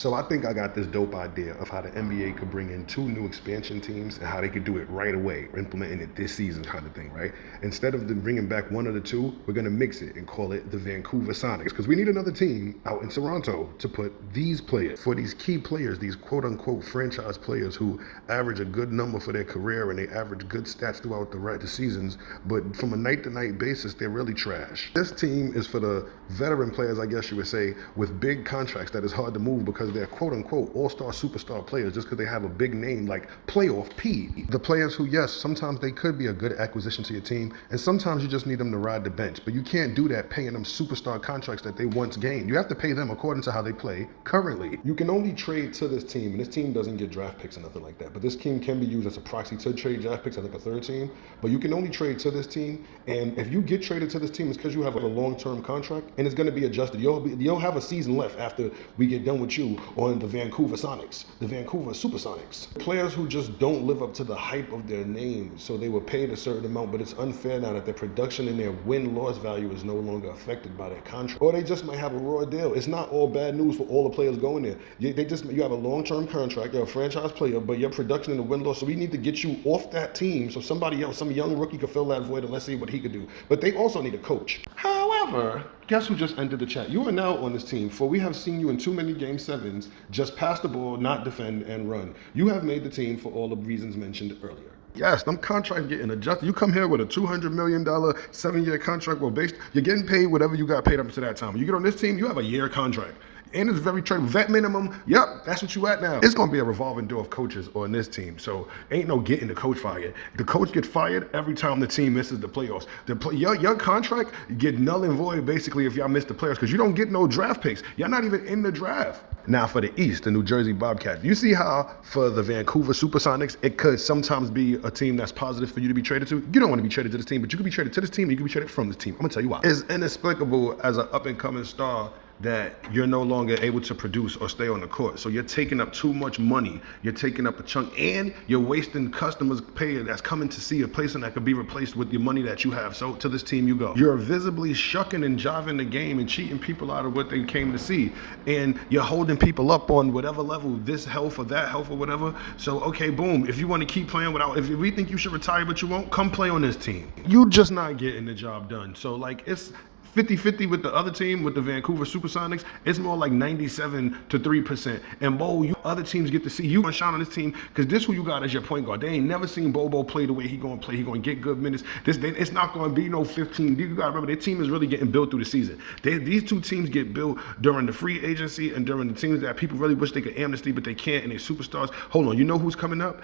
So I think I got this dope idea of how the NBA could bring in two new expansion teams and how they could do it right away, implementing it this season kind of thing, right? Instead of them bringing back one of the two, we're going to mix it and call it the Vancouver Sonics because we need another team out in Toronto to put these players, for these key players, these quote unquote franchise players who average a good number for their career and they average good stats throughout the seasons, but from a night to night basis, they're really trash. This team is for the veteran players, I guess you would say, with big contracts that is hard to move because they're quote unquote all-star superstar players just because they have a big name like Playoff P. The players who, yes, sometimes they could be a good acquisition to your team and sometimes you just need them to ride the bench, but you can't do that paying them superstar contracts that they once gained. You have to pay them according to how they play currently. You can only trade to this team, and this team doesn't get draft picks or nothing like that, but this team can be used as a proxy to trade draft picks as like a third team, but you can only trade to this team, and if you get traded to this team, it's because you have a long-term contract and it's going to be adjusted. You'll have a season left after we get done with you on the Vancouver Sonics, the Vancouver Supersonics. Players who just don't live up to the hype of their name, so they were paid a certain amount, but it's unfair now that their production and their win-loss value is no longer affected by their contract. Or they just might have a raw deal. It's not all bad news for all the players going there. You have a long-term contract, you're a franchise player, but your production and the win-loss, so we need to get you off that team so somebody else, some young rookie could fill that void and let's see what he could do. But they also need a coach. However, guess who just entered the chat? You are now on this team, for we have seen you in too many game sevens just pass the ball, not defend, and run. You have made the team for all the reasons mentioned earlier. Yes, them contracts getting adjusted. You come here with a $200 million 7-year contract. Well, you're getting paid whatever you got paid up to that time. When you get on this team, you have a year contract. And it's very trade vet minimum. Yep, that's what you at now. It's gonna be a revolving door of coaches on this team. So ain't no getting the coach fired. The coach get fired every time the team misses the playoffs. Your contract get null and void basically if y'all miss the playoffs because you don't get no draft picks. Y'all not even in the draft. Now for the East, the New Jersey Bobcats. You see how for the Vancouver Supersonics, it could sometimes be a team that's positive for you to be traded to. You don't want to be traded to this team, but you could be traded to this team and you could be traded from this team. I'm gonna tell you why. It's inexplicable as an up and coming star that you're no longer able to produce or stay on the court. So you're taking up too much money. You're taking up a chunk and you're wasting customers' pay that's coming to see a place that could be replaced with your money that you have. So to this team you go. You're visibly shucking and jiving the game and cheating people out of what they came to see. And you're holding people up on whatever level, this health or that health or whatever. So, okay, boom. If you want to keep playing if we think you should retire but you won't, come play on this team. You just not getting the job done. So like it's 50-50 with the other team, with the Vancouver Supersonics. It's more like 97 to 3%. And Bo, you other teams get to see you and shine on this team because this who you got as your point guard. They ain't never seen Bobo play the way he gonna play. He gonna get good minutes. It's not gonna be no 15. You gotta remember, their team is really getting built through the season. These two teams get built during the free agency and during the teams that people really wish they could amnesty, but they can't, and they're superstars. Hold on, you know who's coming up?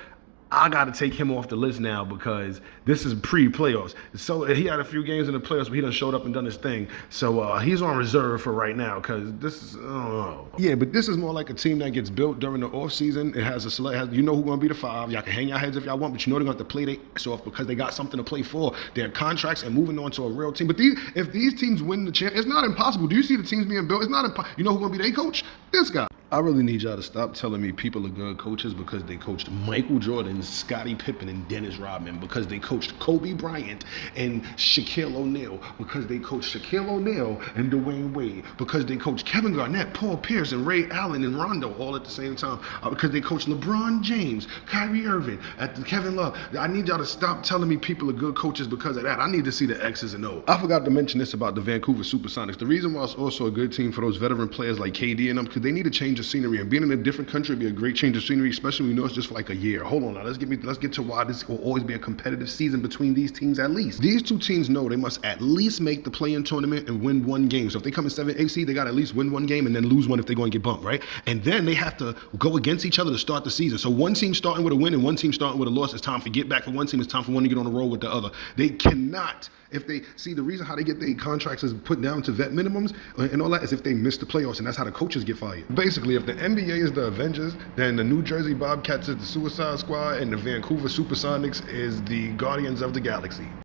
I got to take him off the list now because this is pre-playoffs. So he had a few games in the playoffs, but he done showed up and done his thing. So he's on reserve for right now because this is, I don't know. Yeah, but this is more like a team that gets built during the offseason. It has you know who's going to be the 5. Y'all can hang your heads if y'all want, but you know they're going to have to play their ass off because they got something to play for. Their contracts and moving on to a real team. But if these teams win the champ, it's not impossible. Do you see the teams being built? It's not impossible. You know who's going to be their coach? This guy. I really need y'all to stop telling me people are good coaches because they coached Michael Jordan, Scottie Pippen, and Dennis Rodman, because they coached Kobe Bryant and Shaquille O'Neal, because they coached Shaquille O'Neal and Dwayne Wade, because they coached Kevin Garnett, Paul Pierce, and Ray Allen and Rondo all at the same time, because they coached LeBron James, Kyrie Irving, Kevin Love. I need y'all to stop telling me people are good coaches because of that. I need to see the X's and O's. I forgot to mention this about the Vancouver Supersonics. The reason why it's also a good team for those veteran players like KD and them, because they need to change the scenery, and being in a different country would be a great change of scenery, especially when we know it's just for like a year. Hold on now, let's get to why this will always be a competitive season between these teams at least. These two teams know they must at least make the play-in tournament and win one game. So if they come in 7th seed, they got to at least win one game and then lose one if they're going to get bumped, right? And then they have to go against each other to start the season. So one team starting with a win and one team starting with a loss. It's time for get back for one team. It's time for one to get on the roll with the other. They cannot. If they see, the reason how they get their contracts is put down to vet minimums and all that is if they miss the playoffs, and that's how the coaches get fired. Basically, if the NBA is the Avengers, then the New Jersey Bobcats is the Suicide Squad, and the Vancouver Supersonics is the Guardians of the Galaxy.